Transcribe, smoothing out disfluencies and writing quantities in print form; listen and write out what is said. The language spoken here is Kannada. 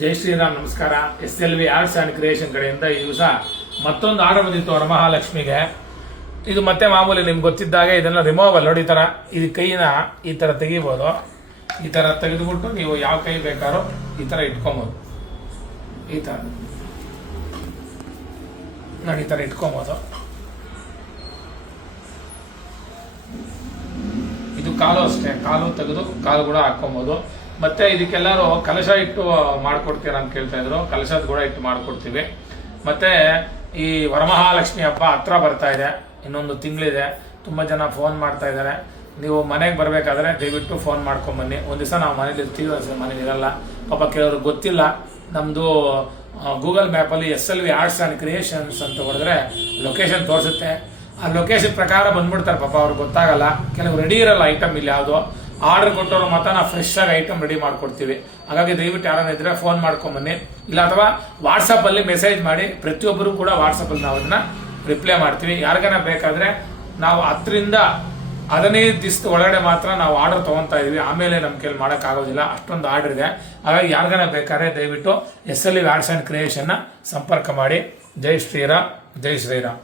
ಜೈ ಶ್ರೀರಾಮ್. ನಮಸ್ಕಾರ. SLV ಆರ್ಟ್ಸ್ ಆ್ಯಂಡ್ ಕ್ರಿಯೇಷನ್ ಕಡೆಯಿಂದ ಈ ದಿವಸ ಮತ್ತೊಂದು ಆರ್ಡರ್ ಬಂದಿತ್ತು ವರಮಹಾಲಕ್ಷ್ಮಿಗೆ. ಇದು ಮತ್ತೆ ಮಾಮೂಲಿ ನಿಮ್ಗೆ ಗೊತ್ತಿದ್ದಾಗೆ ಇದನ್ನ ರಿಮೂವಲ್ ನೋಡಿ, ಈ ಥರ ಇದು ಕೈನ ಈ ಥರ ತೆಗಿಬೋದು. ಈ ಥರ ತೆಗೆದುಬಿಟ್ಟು ನೀವು ಯಾವ ಕೈ ಬೇಕಾದ್ರೂ ಈ ಥರ ಇಟ್ಕೊಬೋದು. ಈ ಥರ ನೋಡಿ, ಈ ಥರ ಇಟ್ಕೊಬೋದು. ಇದು ಕಾಲು ಅಷ್ಟೇ, ಕಾಲು ತೆಗೆದು ಕಾಲು ಕೂಡ ಹಾಕ್ಕೊಬೋದು. ಮತ್ತೆ ಇದಕ್ಕೆಲ್ಲರೂ ಕಲಶ ಇಟ್ಟು ಮಾಡ್ಕೊಡ್ತೀರಾ ಅಂತ ಕೇಳ್ತಾ ಇದ್ರು. ಕಲಶದ ಕೂಡ ಇಟ್ಟು ಮಾಡ್ಕೊಡ್ತೀವಿ. ಮತ್ತೆ ಈ ವರಮಹಾಲಕ್ಷ್ಮಿ ಹಬ್ಬ ಹತ್ರ ಬರ್ತಾ ಇದೆ, ಇನ್ನೊಂದು ತಿಂಗಳಿದೆ. ತುಂಬ ಜನ ಫೋನ್ ಮಾಡ್ತಾ ಇದ್ದಾರೆ. ನೀವು ಮನೆಗೆ ಬರಬೇಕಾದ್ರೆ ದಯವಿಟ್ಟು ಫೋನ್ ಮಾಡ್ಕೊಂಬನ್ನಿ. ಒಂದು ದಿವಸ ನಾವು ಮನೇಲಿ ಇರ್ತೀವಿ, ಮನೇಲಿ ಇರಲ್ಲ. ಪಾಪ ಕೆಲವ್ರಿಗೆ ಗೊತ್ತಿಲ್ಲ. ನಮ್ಮದು ಗೂಗಲ್ ಮ್ಯಾಪಲ್ಲಿ SLV ಆರ್ಟ್ಸ್ ಆ್ಯಂಡ್ ಕ್ರಿಯೇಷನ್ಸ್ ಅಂತ ಹೊಡೆದ್ರೆ ಲೊಕೇಶನ್ ತೋರಿಸುತ್ತೆ. ಆ ಲೊಕೇಶನ್ ಪ್ರಕಾರ ಬಂದ್ಬಿಡ್ತಾರೆ. ಪಾಪ ಅವ್ರಿಗೆ ಗೊತ್ತಾಗಲ್ಲ. ಕೆಲವು ರೆಡಿ ಇರಲ್ಲ ಐಟಮ್. ಇಲ್ಲಿ ಯಾವುದೋ ಆರ್ಡರ್ ಕೊಟ್ಟವರು ಮಾತ್ರ ನಾವು ಫ್ರೆಶ್ ಆಗಿ ಐಟಮ್ ರೆಡಿ ಮಾಡ್ಕೊಡ್ತೀವಿ. ಹಾಗಾಗಿ ದಯವಿಟ್ಟು ಯಾರನ್ನ ಇದ್ರೆ ಫೋನ್ ಮಾಡ್ಕೊಂಬನ್ನಿ, ಇಲ್ಲ ಅಥವಾ ವಾಟ್ಸಪ್ಪಲ್ಲಿ ಮೆಸೇಜ್ ಮಾಡಿ. ಪ್ರತಿಯೊಬ್ಬರು ಕೂಡ ವಾಟ್ಸಪ್ಪಲ್ಲಿ ನಾವು ಅದನ್ನ ರಿಪ್ಲೈ ಮಾಡ್ತೀವಿ. ಯಾರಿಗಾನ ಬೇಕಾದ್ರೆ ನಾವು 10-15 ದಿವಸದ ಒಳಗಡೆ ಮಾತ್ರ ನಾವು ಆರ್ಡರ್ ತೊಗೊತಾ ಇದೀವಿ. ಆಮೇಲೆ ನಮ್ಮ ಕೈಲಿ ಮಾಡೋಕ್ಕಾಗೋದಿಲ್ಲ, ಅಷ್ಟೊಂದು ಆರ್ಡರ್ ಇದೆ. ಹಾಗಾಗಿ ಯಾರಿಗಾನ ಬೇಕಾದ್ರೆ ದಯವಿಟ್ಟು SLV ಆರ್ಟ್ಸ್ ಆ್ಯಂಡ್ ಕ್ರಿಯೇಷನ್ನ ಸಂಪರ್ಕ ಮಾಡಿ. ಜೈ ಶ್ರೀರಾಮ್, ಜೈ ಶ್ರೀರಾಮ್.